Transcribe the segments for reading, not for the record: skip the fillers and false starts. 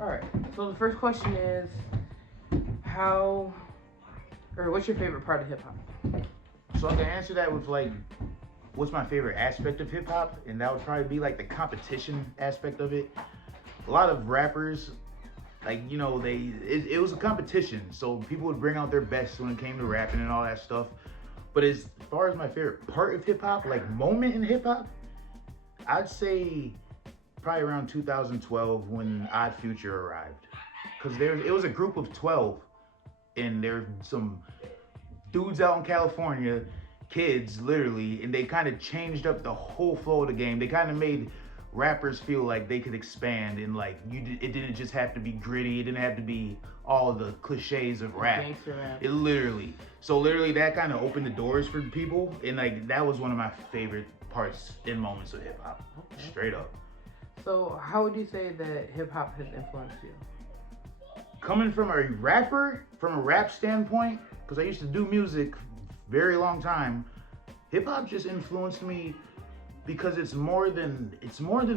All right. So the first question is, how or what's your favorite part of hip hop? So I can answer that with like, what's my favorite aspect of hip hop, and that would probably be like the competition aspect of it. A lot of rappers, like it was a competition, so people would bring out their best when it came to rapping and all that stuff. But as far as my favorite part of hip hop, like moment in hip hop, I'd say probably around 2012 when Odd Future arrived, because it was a group of 12, and there's some dudes out in California, kids literally, and they kind of changed up the whole flow of the game. They kind of made rappers feel like they could expand, and like it didn't just have to be gritty. It didn't have to be all the cliches of rap. Gangster rap. It literally, so literally that kind of opened the doors for people, and like that was one of my favorite parts and moments of hip hop. Okay. Straight up. So how would you say that hip hop has influenced you? Coming from a rapper, from a rap standpoint, because I used to do music very long time, hip hop just influenced me because it's more than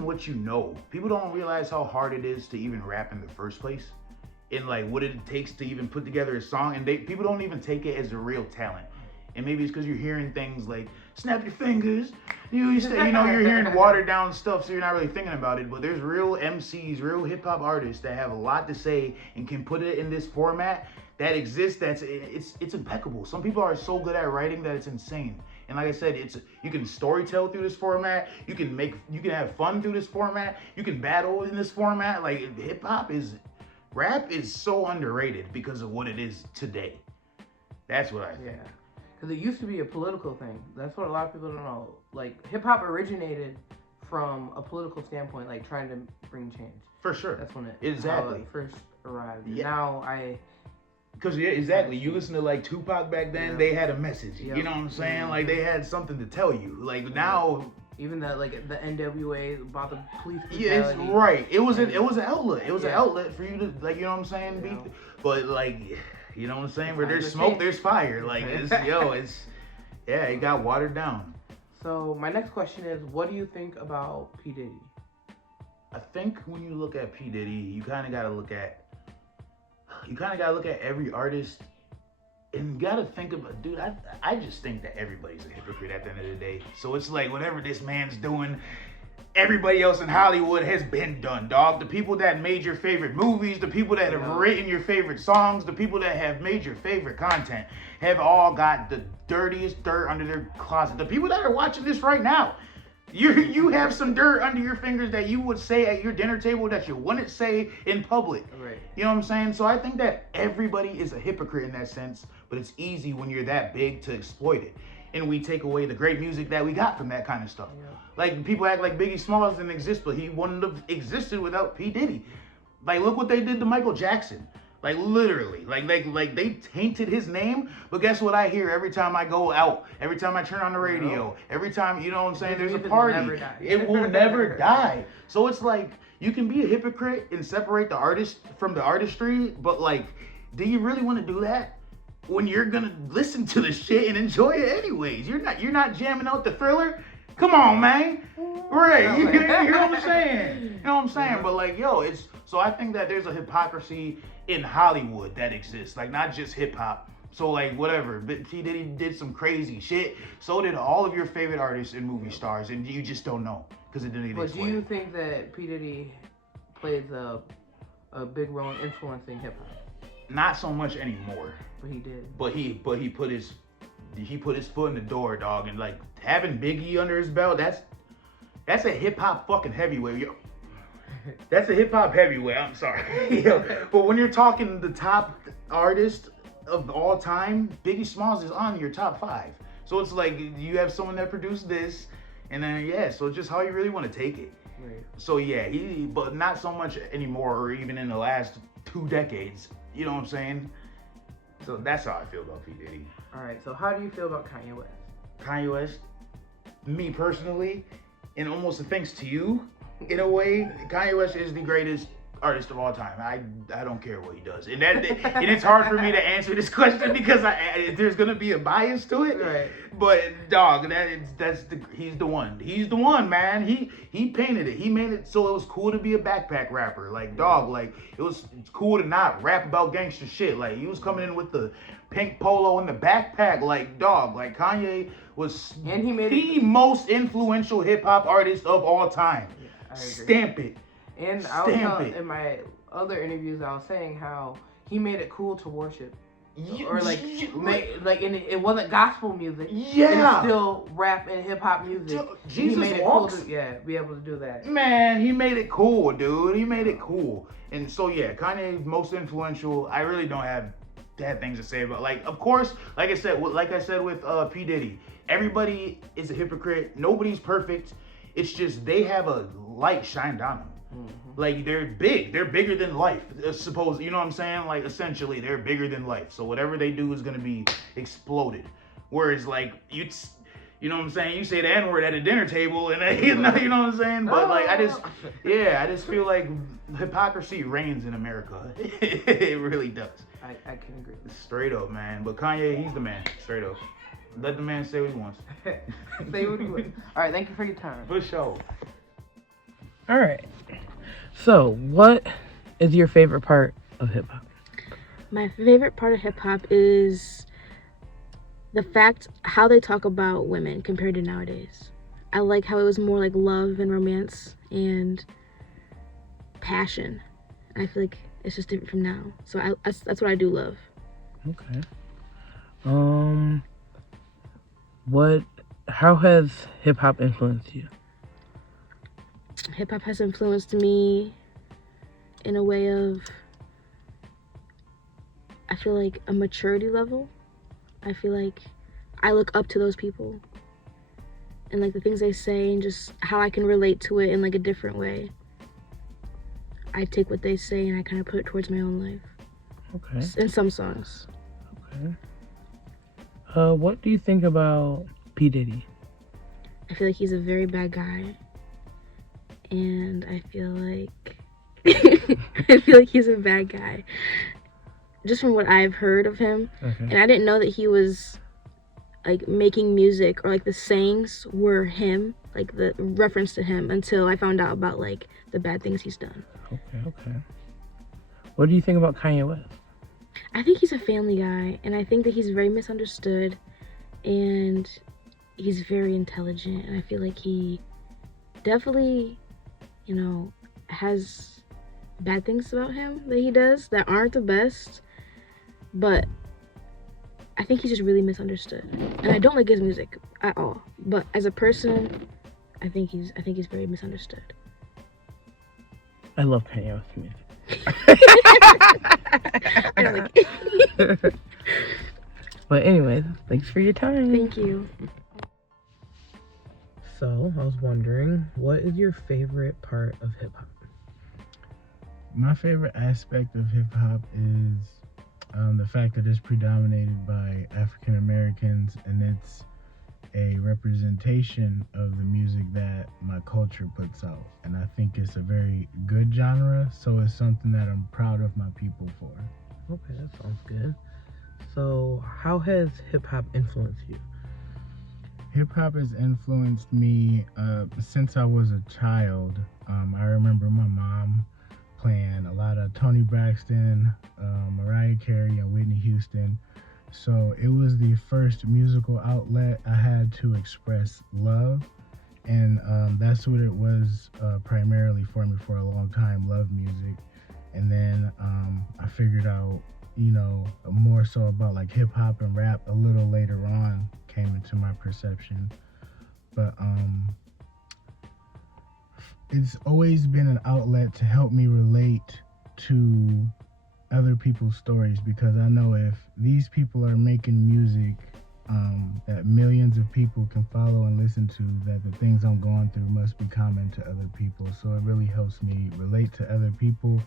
what you know. People don't realize how hard it is to even rap in the first place, and like what it takes to even put together a song. And people don't even take it as a real talent. And maybe it's because you're hearing things like "snap your fingers," you're hearing watered down stuff, so you're not really thinking about it. But there's real MCs, real hip hop artists that have a lot to say and can put it in this format that exists. It's impeccable. Some people are so good at writing that it's insane. And like I said, you can storytell through this format. You can have fun through this format. You can battle in this format. Like rap is so underrated because of what it is today. That's what I think. Yeah. Because it used to be a political thing. That's what a lot of people don't know. Like, hip-hop originated from a political standpoint, like, trying to bring change. For sure. That's when exactly how it first arrived. Yeah. Now, Because, yeah, exactly. You listen to, like, Tupac back then, they had a message. Yep. You know what I'm saying? Like, they had something to tell you. Like, now... Even that, like, the NWA about the police brutality. Yeah, it's right. It was an outlet. It was an outlet for you to, like, you know what I'm saying? Yeah. But, like... You know what I'm saying? Where there's smoke, there's fire. Like, it got watered down. So, my next question is, what do you think about P. Diddy? I think when you look at P. Diddy, you kind of got to look at every artist, and you got to think about, dude, I just think that everybody's a hypocrite at the end of the day. So it's like, whatever this man's doing, everybody else in Hollywood has been done, dog. The people that made your favorite movies, the people that have written your favorite songs, the people that have made your favorite content have all got the dirtiest dirt under their closet. The people that are watching this right now, you have some dirt under your fingers that you would say at your dinner table that you wouldn't say in public. Right. You know what I'm saying? So I think that everybody is a hypocrite in that sense, but it's easy when you're that big to exploit it. And we take away the great music that we got from that kind of stuff. Yeah. Like, people act like Biggie Smalls didn't exist, but he wouldn't have existed without P. Diddy. Like, look what they did to Michael Jackson. Like, literally. Like they tainted his name, but guess what I hear every time I go out? Every time I turn on the radio? Every time, you know what I'm saying, there's a party. It will never die. So it's like, you can be a hypocrite and separate the artist from the artistry, but like, do you really want to do that? When you're gonna listen to the shit and enjoy it anyways. You're not jamming out the Thriller. Come on, man. Right. You know what I'm saying? You know what I'm saying? But like, so I think that there's a hypocrisy in Hollywood that exists. Like, not just hip hop. So like, whatever. P. Diddy did some crazy shit. So did all of your favorite artists and movie stars, and you just don't know because it didn't even. But do you think that P. Diddy plays a big role in influencing hip hop? Not so much anymore. But he did. But he put his foot in the door, dog, and like having Biggie under his belt, that's a hip hop fucking heavyweight. Yo. That's a hip hop heavyweight. I'm sorry. But when you're talking the top artist of all time, Biggie Smalls is on your top 5. So it's like, you have someone that produced this, and then so it's just how you really want to take it. Right. So but not so much anymore, or even in the last 2 decades. You know what I'm saying? So that's how I feel about P. Diddy. All right, so how do you feel about Kanye West? Kanye West, me personally, and almost a thanks to you, in a way, Kanye West is the greatest artist of all time. I don't care what he does, and it's hard for me to answer this question because there's gonna be a bias to it. Right. But dog, he's the one. He's the one, man. He painted it. He made it so it was cool to be a backpack rapper. Like dog, like it's cool to not rap about gangster shit. Like he was coming in with the pink polo and the backpack. Like dog, like Kanye was And he made the most influential hip hop artist of all time. Yeah, I agree. Stamp it. And I was in my other interviews, I was saying how he made it cool to worship, or like and it wasn't gospel music. Yeah, it's still rap and hip hop music. Jesus he made it walks. cool to be able to do that. Man, he made it cool, dude. He made it cool. And so yeah, Kanye most influential. I really don't have things to say about. Like, of course, like I said with P Diddy, everybody is a hypocrite. Nobody's perfect. It's just they have a light shined on them. Mm-hmm. Like they're bigger than life. Suppose, you know what I'm saying? Like essentially they're bigger than life. So whatever they do is gonna be exploded. Whereas like you know what I'm saying? You say the N-word at a dinner table and you know what I'm saying? But like I just feel like hypocrisy reigns in America. It really does. I can agree. Straight up, man. But Kanye, he's the man. Straight up. Let the man say what he wants. Say what he wants. All right, thank you for your time. For sure. All right. So, what is your favorite part of hip hop? My favorite part of hip hop is the fact how they talk about women compared to nowadays. I like how it was more like love and romance and passion. I feel like it's just different from now. So that's what I do love. Okay. How has hip hop influenced you? Hip hop has influenced me in a way of, I feel like, a maturity level. I feel like I look up to those people and like the things they say and just how I can relate to it in like a different way. I take what they say and I kind of put it towards my own life. Okay. In some songs. Okay. What do you think about P. Diddy? I feel like he's a very bad guy. And I feel like he's a bad guy. Just from what I've heard of him. Okay. And I didn't know that he was like making music or like the sayings were him, like the reference to him, until I found out about like the bad things he's done. Okay. What do you think about Kanye West? I think he's a family guy, and I think that he's very misunderstood, and he's very intelligent, and I feel like he definitely, has bad things about him that he does that aren't the best, but I think he's just really misunderstood. And I don't like his music at all, but as a person, I think he's very misunderstood. I love Kanye West's music. I don't like it. But anyway, thanks for your time. Thank you. So, I was wondering, what is your favorite part of hip hop? My favorite aspect of hip hop is the fact that it's predominated by African Americans, and it's a representation of the music that my culture puts out. And I think it's a very good genre, so it's something that I'm proud of my people for. Okay, that sounds good. So, how has hip hop influenced you? Hip hop has influenced me since I was a child. I remember my mom playing a lot of Toni Braxton, Mariah Carey, and Whitney Houston. So it was the first musical outlet I had to express love, and that's what it was primarily for me for a long time, love music. And then I figured out, more so about like hip hop and rap a little later on came into my perception. But it's always been an outlet to help me relate to other people's stories, because I know if these people are making music that millions of people can follow and listen to, that the things I'm going through must be common to other people. So it really helps me relate to other people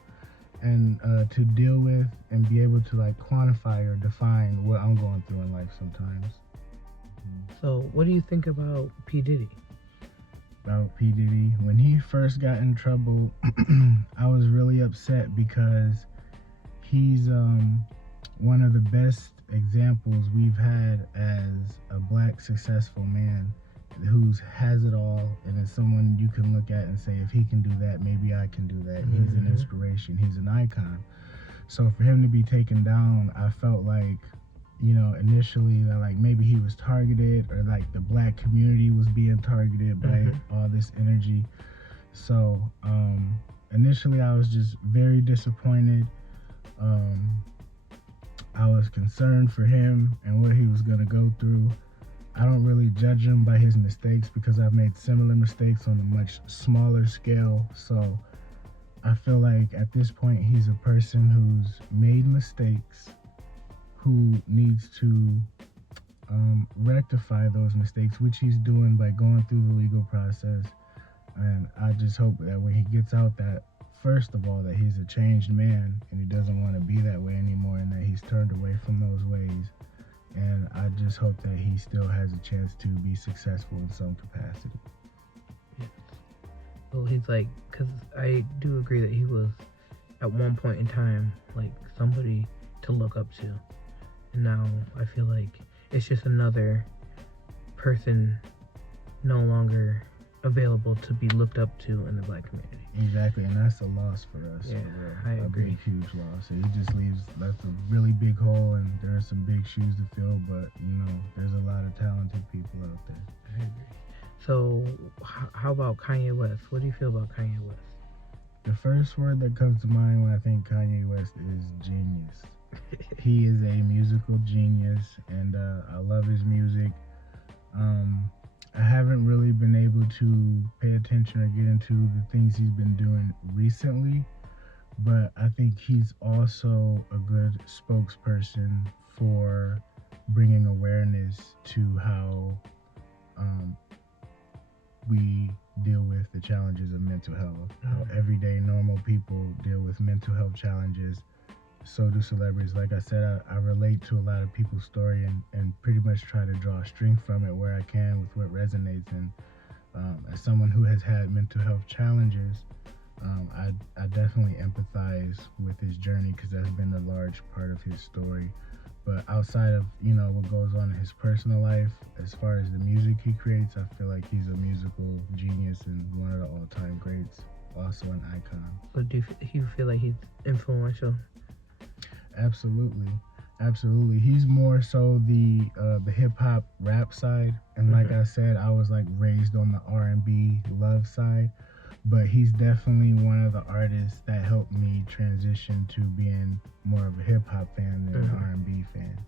and to deal with and be able to like quantify or define what I'm going through in life sometimes. So what do you think about P. Diddy? about P. Diddy. When he first got in trouble, I was really upset because he's one of the best examples we've had as a black successful man who has it all, and is someone you can look at and say, if he can do that, maybe I can do that. He's an inspiration. He's an icon. So for him to be taken down, I felt like, you know, initially that like maybe he was targeted, or like the black community was being targeted by all this energy. So initially I was just very disappointed. I was concerned for him and what he was gonna go through. I don't really judge him by his mistakes because I've made similar mistakes on a much smaller scale. So I feel like at this point he's a person who's made mistakes, who needs to rectify those mistakes, which he's doing by going through the legal process. And I just hope that when he gets out, that first of all, that he's a changed man and he doesn't want to be that way anymore, and that he's turned away from those ways. And I just hope that he still has a chance to be successful in some capacity. Yes. Well, he's like, because I do agree that he was at one point in time like somebody to look up to. And now I feel like it's just another person no longer available to be looked up to in the black community. Exactly, and that's a loss for us. Yeah, for I a agree. big, huge loss. So he just left a really big hole, and there are some big shoes to fill, but, you know, there's a lot of talented people out there. I agree. So, how about Kanye West? What do you feel about Kanye West? The first word that comes to mind when I think Kanye West is genius. He is a musical genius, and I love his music. I haven't really been able to pay attention or get into the things he's been doing recently, but I think he's also a good spokesperson for bringing awareness to how we deal with the challenges of mental health, how everyday normal people deal with mental health challenges. So do celebrities. Like I said, I relate to a lot of people's story and pretty much try to draw strength from it where I can with what resonates. And as someone who has had mental health challenges, I definitely empathize with his journey because that's been a large part of his story. But outside of, you know, what goes on in his personal life, as far as the music he creates, I feel like he's a musical genius and one of the all-time greats, also an icon. So do you feel like he's influential? Absolutely. He's more so the hip hop rap side, and like I said, I was like raised on the R&B love side, but he's definitely one of the artists that helped me transition to being more of a hip hop fan than an R&B fan.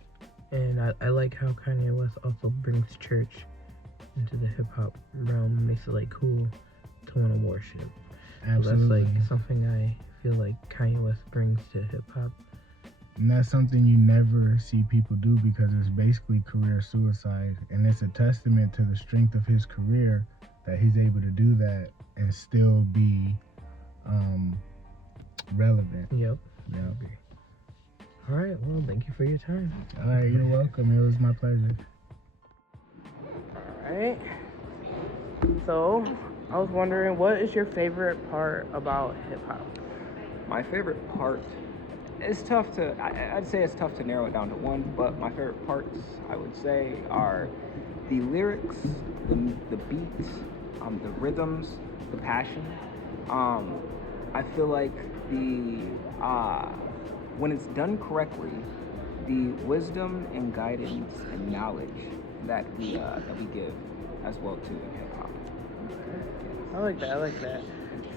And I like how Kanye West also brings church into the hip hop realm and makes it like cool to want to worship. Absolutely. So that's like something I feel like Kanye West brings to hip hop. And that's something you never see people do because it's basically career suicide. And it's a testament to the strength of his career that he's able to do that and still be relevant. Yep. All right. Well, thank you for your time. All right. You're welcome. It was my pleasure. All right. So, I was wondering, what is your favorite part about hip hop? My favorite part, it's tough to, I'd say it's tough to narrow it down to one, but my favorite parts, I would say, are the lyrics, the beats, the rhythms, the passion. I feel like when it's done correctly, the wisdom and guidance and knowledge that we give as well too in hip hop. I like that.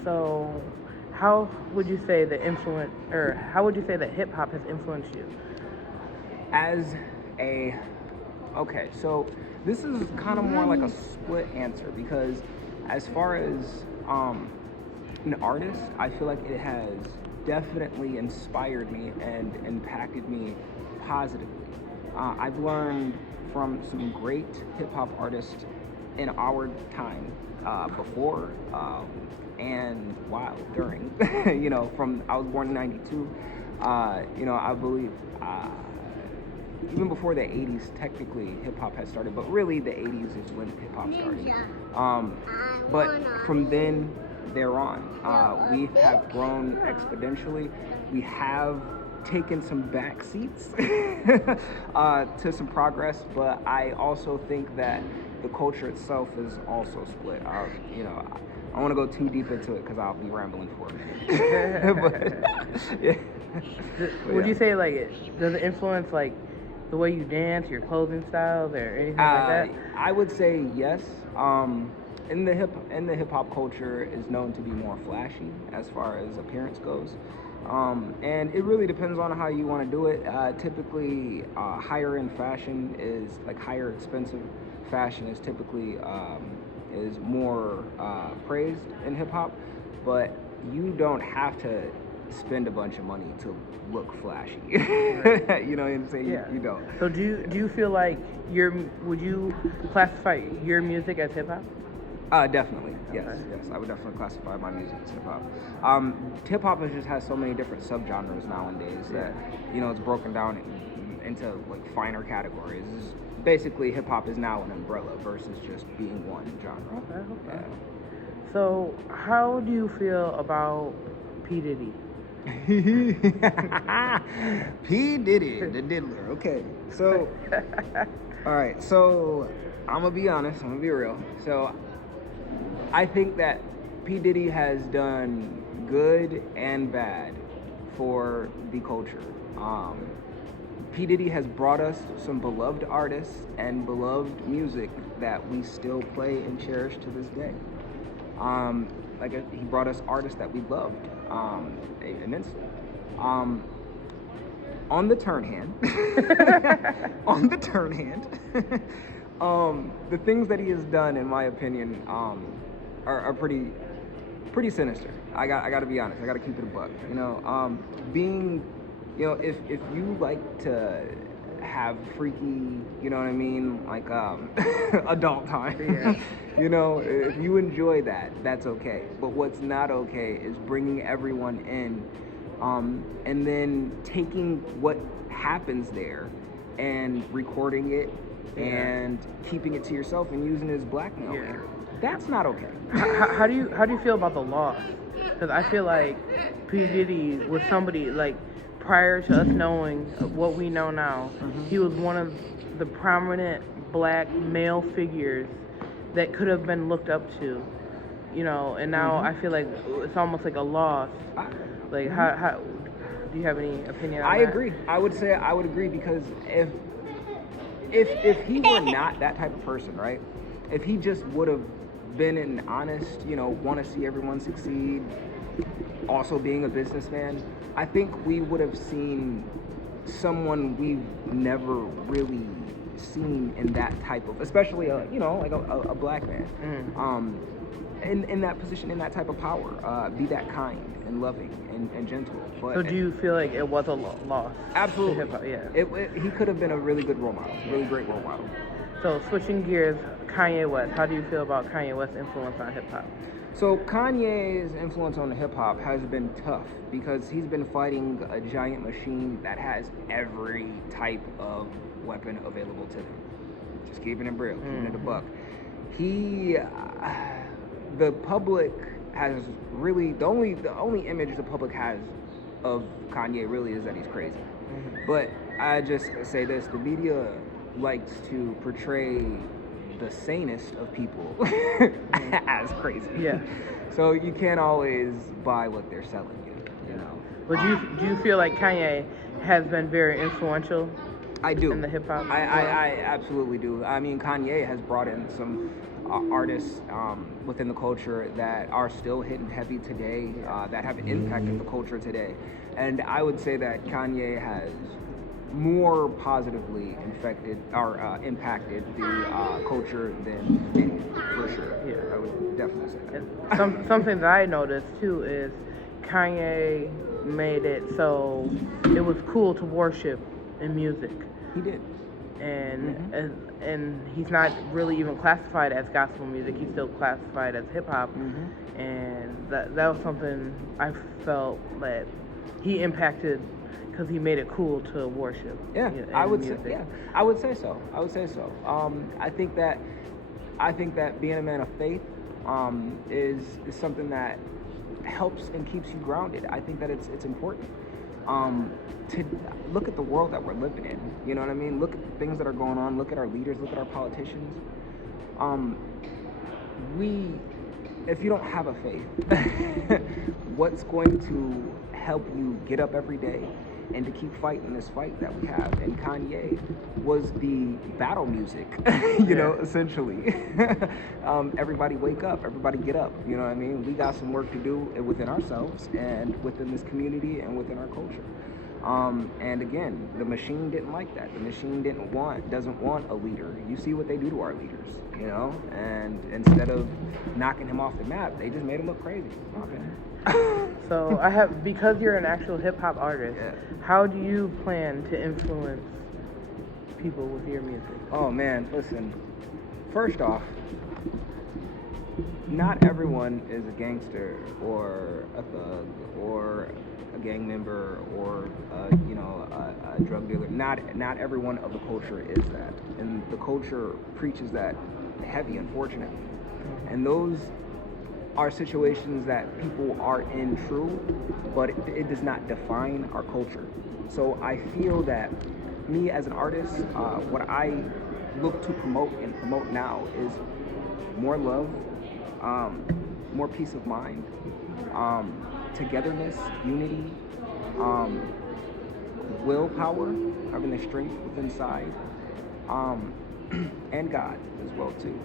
So, how would you say that hip hop has influenced you? Okay, so this is kind of more like a split answer because as far as an artist, I feel like it has definitely inspired me and impacted me positively. I've learned from some great hip hop artists in our time before and while during. I was born in '92. I believe even before the 80s, technically hip hop had started, but really the 80s is when hip hop started. But from then thereon, we have grown exponentially. We have taken some back seats to some progress, but I also think that the culture itself is also split. You know, I don't want to go too deep into it because I'll be rambling for a minute. But, yeah. Would you say like does it influence like the way you dance, your clothing styles, or anything like that? I would say yes. In the hip hop culture is known to be more flashy as far as appearance goes, and it really depends on how you want to do it. Typically, higher end fashion is like higher expensive fashion is typically is more praised in hip hop, but you don't have to spend a bunch of money to look flashy. Right. You know what I'm saying? Yeah. You don't. So do you feel like would you classify your music as hip hop? Definitely. Yes. Okay. Yes. I would definitely classify my music as hip hop. Hip hop just has so many different subgenres nowadays that, you know, it's broken down into like finer categories. Basically, hip hop is now an umbrella versus just being one genre. Okay. Yeah. So how do you feel about P. Diddy? P. Diddy, the diddler. Okay. So, all right. So, I'm gonna be honest. I'm gonna be real. So, I think that P. Diddy has done good and bad for the culture. P. Diddy has brought us some beloved artists and beloved music that we still play and cherish to this day. He brought us artists that we loved immensely. On the turn hand, the things that he has done, in my opinion, are pretty sinister. I got to be honest. I got to keep it a buck. You know, if you like to have freaky, you know what I mean, like adult time. Yeah. You know, if you enjoy that, that's okay. But what's not okay is bringing everyone in, and then taking what happens there and recording it and keeping it to yourself and using it as blackmail. Yeah. That's not okay. How do you feel about the loss? Because I feel like P. Diddy was somebody like prior to us knowing what we know now. He was one of the prominent black male figures that could have been looked up to, you know. And now I feel like it's almost like a loss. Like how do you have any opinion on that? I agree. I would agree because if he were not that type of person, right? If he just would have been an honest, you know, want to see everyone succeed, also being a businessman, I think we would have seen someone we've never really seen in that type of, especially a black man, in that position, in that type of power, be that kind and loving and gentle. But, so do you feel like it was a loss? Absolutely. To hip-hop? Yeah. He could have been a really good role model, really great role model. So switching gears, Kanye West. How do you feel about Kanye West's influence on hip hop? So Kanye's influence on hip hop has been tough because he's been fighting a giant machine that has every type of weapon available to him. Just keeping it real, keeping it a buck. The public has really the only image the public has of Kanye really is that he's crazy. But I just say this: the media likes to portray the sanest of people as crazy. Yeah. So you can't always buy what they're selling you, you know. But do you feel like Kanye has been very influential? I do. In the hip hop? I absolutely do. I mean, Kanye has brought in some artists within the culture that are still hitting heavy today, that have impacted the culture today. And I would say that Kanye has more positively impacted the culture than Diddy, for sure. Yeah, I would definitely say that. Something that I noticed too is Kanye made it so it was cool to worship in music. He did. And he's not really even classified as gospel music. He's still classified as hip hop. And that was something I felt that he impacted because he made it cool to worship. Yeah, in I would say. music. Yeah, I would say so. I think that being a man of faith is something that helps and keeps you grounded. I think that it's important to look at the world that we're living in. You know what I mean? Look at the things that are going on. Look at our leaders. Look at our politicians. If you don't have a faith, what's going to help you get up every day and to keep fighting this fight that we have? And Kanye was the battle music, you know, essentially. Everybody wake up, everybody get up, you know what I mean? We got some work to do within ourselves and within this community and within our culture. And again, the machine didn't like that. The machine doesn't want a leader. You see what they do to our leaders, you know? And instead of knocking him off the map, they just made him look crazy. So because you're an actual hip hop artist, how do you plan to influence people with your music? Oh man, listen. First off, not everyone is a gangster or a thug or a gang member or a drug dealer. Not everyone of the culture is that, and the culture preaches that heavy, unfortunately. And those are situations that people are in true, but it does not define our culture. So I feel that me as an artist, what I look to promote now is more love, more peace of mind, togetherness, unity, willpower, having the strength within inside, and God as well too.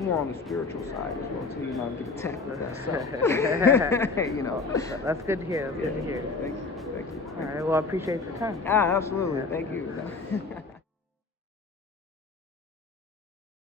More on the spiritual side as well too, you know, get the tech with that. So, you know, that's good to hear. That's good to hear. Thank you. All right. Well, I appreciate your time. Absolutely. Thank you.